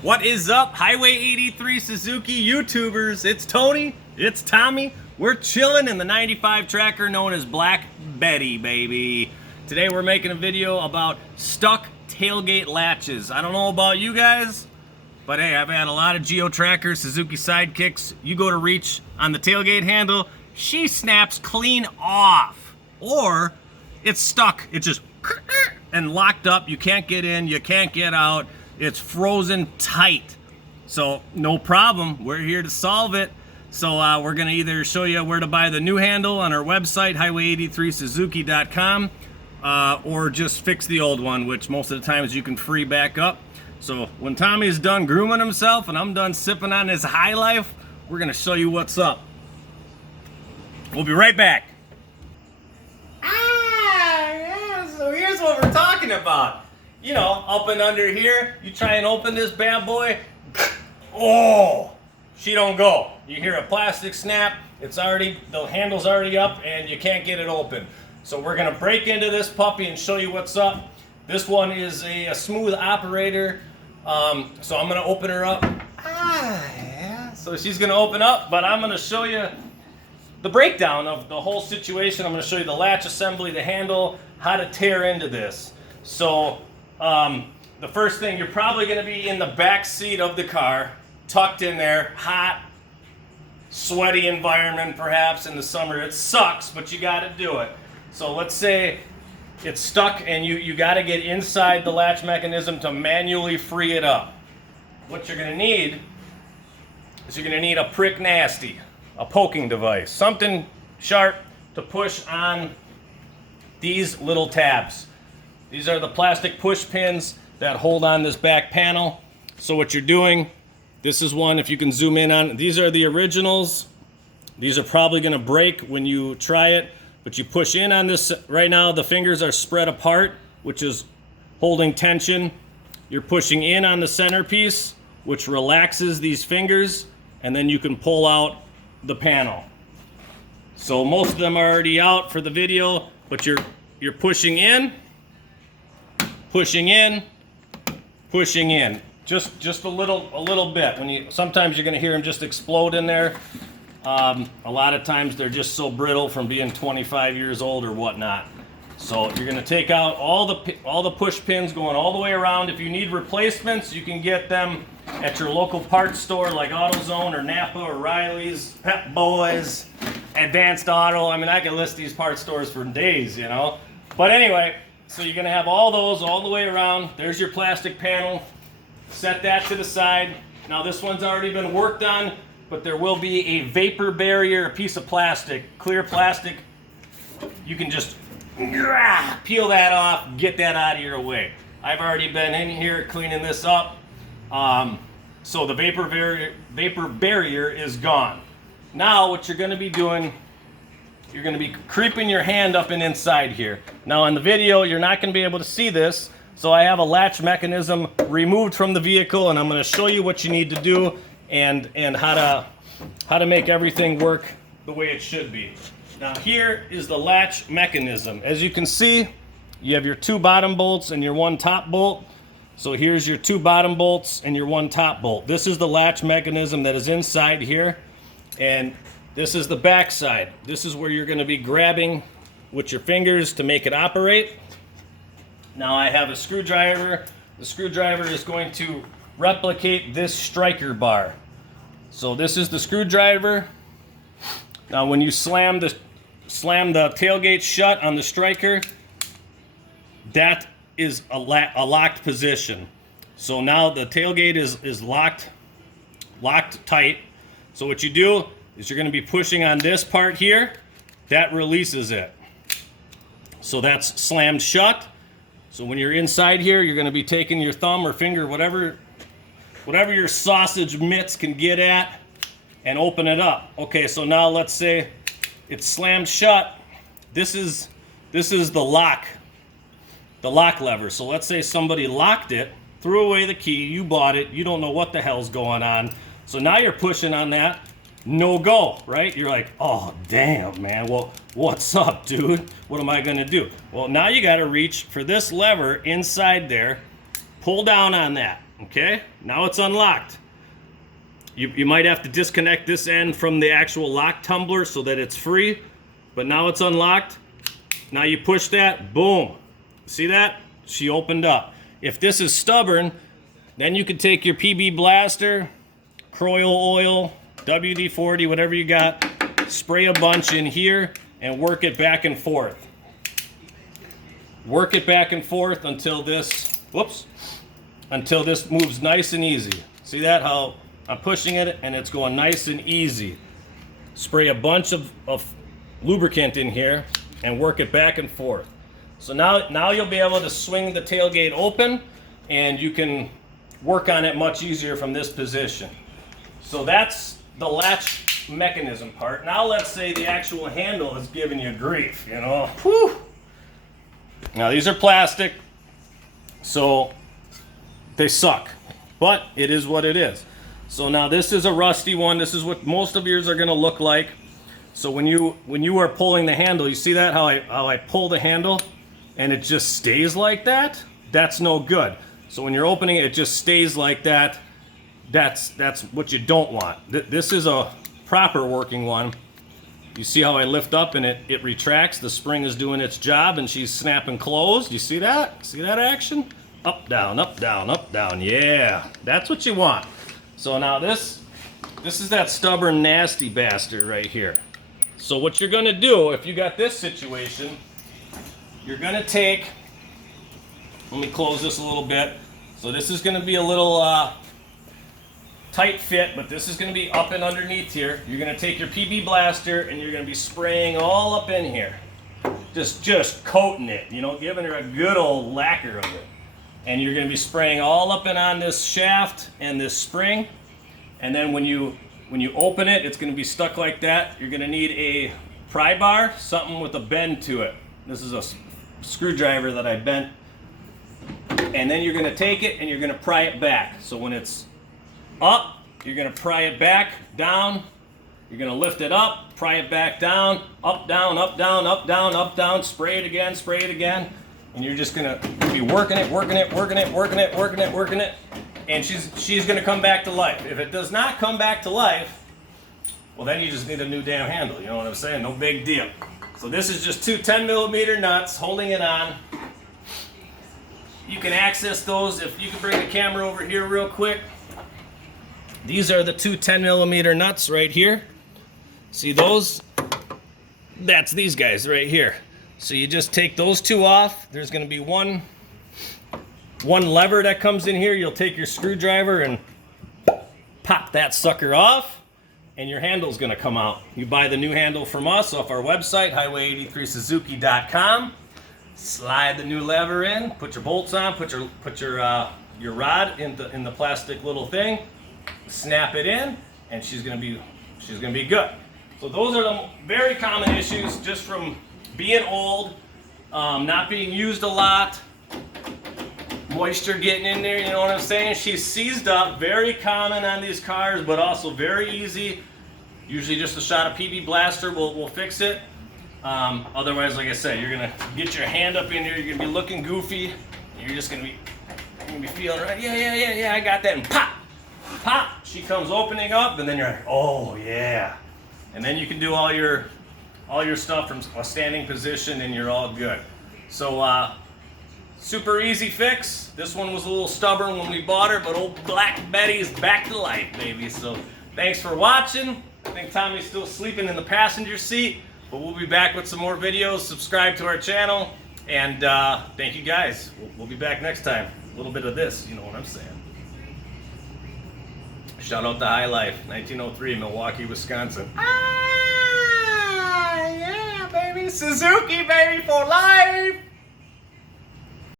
What is up, Highway 83 Suzuki YouTubers? It's Tony, it's Tommy. We're chilling in the 95 tracker known as Black Betty, baby. Today we're making a video about stuck tailgate latches. I don't know about you guys, but hey, I've had a lot of Geo Tracker Suzuki Sidekicks. You go to reach on the tailgate handle, she snaps clean off. Or it's stuck, it's just and locked up. You can't get in, you can't get out. It's frozen tight. So no problem, we're here to solve it. So we're gonna either show you where to buy the new handle on our website, highway83suzuki.com, or just fix the old one, which most of the times you can free back up. So when Tommy's done grooming himself and I'm done sipping on his high life, we're gonna show you what's up. We'll be right back. So here's what we're talking about. You know, up and under here, you try and open this bad boy, oh, she don't go. You hear a plastic snap, it's already, the handle's already up and you can't get it open. So we're gonna break into this puppy and show you what's up. This one is a smooth operator, so I'm gonna open her up. Yeah. So she's gonna open up, but I'm gonna show you the breakdown of the whole situation. I'm gonna show you the latch assembly, the handle, how to tear into this. So, the first thing, you're probably going to be in the back seat of the car, tucked in there, hot, sweaty environment perhaps in the summer. It sucks, but you got to do it. So let's say it's stuck and you got to get inside the latch mechanism to manually free it up. What you're going to need is you're going to need a prick nasty, a poking device, something sharp to push on these little tabs. These are the plastic push pins that hold on this back panel. So what you're doing, this is one, if you can zoom in on, these are the originals. These are probably gonna break when you try it, but you push in on this. Right now the fingers are spread apart, which is holding tension. You're pushing in on the centerpiece, which relaxes these fingers, and then you can pull out the panel. So most of them are already out for the video, but you're pushing in, pushing in, pushing in. Just a little bit. When sometimes you're gonna hear them just explode in there. A lot of times they're just so brittle from being 25 years old or whatnot. So you're gonna take out all the push pins going all the way around. If you need replacements, you can get them at your local parts store like AutoZone or Napa or Riley's, Pep Boys, Advanced Auto. I mean, I can list these parts stores for days, you know. But anyway, so you're gonna have all those all the way around. There's your plastic panel. Set that to the side. Now this one's already been worked on, but there will be a vapor barrier, a piece of plastic, clear plastic. You can just peel that off, get that out of your way. I've already been in here cleaning this up. So the vapor barrier is gone. Now what you're gonna be doing, you're gonna be creeping your hand up and inside here. Now in the video, you're not gonna be able to see this, so I have a latch mechanism removed from the vehicle, and I'm gonna show you what you need to do and how to make everything work the way it should be. Now here is the latch mechanism. As you can see, you have your two bottom bolts and your one top bolt. So here's your two bottom bolts and your one top bolt. This is the latch mechanism that is inside here. And this is the back side. This is where you're gonna be grabbing with your fingers to make it operate. Now I have a screwdriver. The screwdriver is going to replicate this striker bar. So this is the screwdriver. Now when you slam the tailgate shut on the striker, that is a locked position. So now the tailgate is locked tight. So what you do is you're going to be pushing on this part here. That releases it. So that's slammed shut. So when you're inside here, you're going to be taking your thumb or finger, whatever your sausage mitts can get at, and open it up. Okay, so now let's say it's slammed shut. This is the lock lever. So let's say somebody locked it, threw away the key, you bought it, you don't know what the hell's going on. So now you're pushing on that, no go, right? You're like, oh, damn, man. Well, what's up, dude? What am I gonna do? Well, now you gotta reach for this lever inside there, pull down on that. Okay, now it's unlocked. You might have to disconnect this end from the actual lock tumbler so that it's free, but now it's unlocked. Now you push that, boom. See that? She opened up. If this is stubborn, then you can take your PB blaster, Croil oil, WD-40, whatever you got, spray a bunch in here and work it back and forth. Work it back and forth until this, until this moves nice and easy. See that? How I'm pushing it and it's going nice and easy. Spray a bunch of lubricant in here and work it back and forth. So now you'll be able to swing the tailgate open and you can work on it much easier from this position. So that's the latch mechanism part. Now let's say the actual handle is giving you grief, you know. Whew. Now these are plastic, so they suck, but it is what it is. So now this is a rusty one. This is what most of yours are gonna look like. So when you are pulling the handle, you see that, how I pull the handle and it just stays like that? That's no good. So when you're opening it, it just stays like that. That's what you don't want. This is a proper working one. You see how I lift up and it retracts? The spring is doing its job and she's snapping closed. You see that? See that action? Up, down, up, down, up, down. Yeah, that's what you want. So now this is that stubborn, nasty bastard right here. So what you're gonna do, if you got this situation, you're gonna take, let me close this a little bit. So this is gonna be a little tight fit, but this is gonna be up and underneath here. You're gonna take your PB blaster and you're gonna be spraying all up in here. Just coating it, you know, giving her a good old lacquer of it. And you're gonna be spraying all up and on this shaft and this spring. And then when you open it, it's gonna be stuck like that. You're gonna need a pry bar, something with a bend to it. This is a screwdriver that I bent. And then you're gonna take it and you're gonna pry it back. So when it's up, you're gonna pry it back, down. You're gonna lift it up, pry it back down, up, down, up, down, up, down, up, down, spray it again. And you're just gonna be working it, and she's gonna come back to life. If it does not come back to life, well then you just need a new damn handle, you know what I'm saying? No big deal. So this is just two 10mm nuts holding it on. You can access those if you can bring the camera over here real quick. These are the two 10mm nuts right here. See those? That's these guys right here. So you just take those two off. There's gonna be one lever that comes in here. You'll take your screwdriver and pop that sucker off and your handle's gonna come out. You buy the new handle from us off our website, highway83suzuki.com. Slide the new lever in, put your bolts on, put your rod in the plastic little thing, snap it in, and she's gonna be good. So those are the very common issues just from being old, not being used a lot, moisture getting in there, you know what I'm saying? She's seized up, very common on these cars, but also very easy. Usually just a shot of PB blaster will fix it. Otherwise, like I said, you're gonna get your hand up in there, you're gonna be looking goofy, you're just gonna be feeling right, yeah, I got that, and pop, she comes opening up, and then you're like, oh yeah. And then you can do all your stuff from a standing position and you're all good. So super easy fix. This one was a little stubborn when we bought her, but old Black Betty's back to life, baby. So thanks for watching. I think Tommy's still sleeping in the passenger seat, but we'll be back with some more videos. Subscribe to our channel, and thank you guys. We'll be back next time. A little bit of this, you know what I'm saying. Shout out to High Life, 1903, Milwaukee, Wisconsin. Yeah, baby. Suzuki, baby, for life.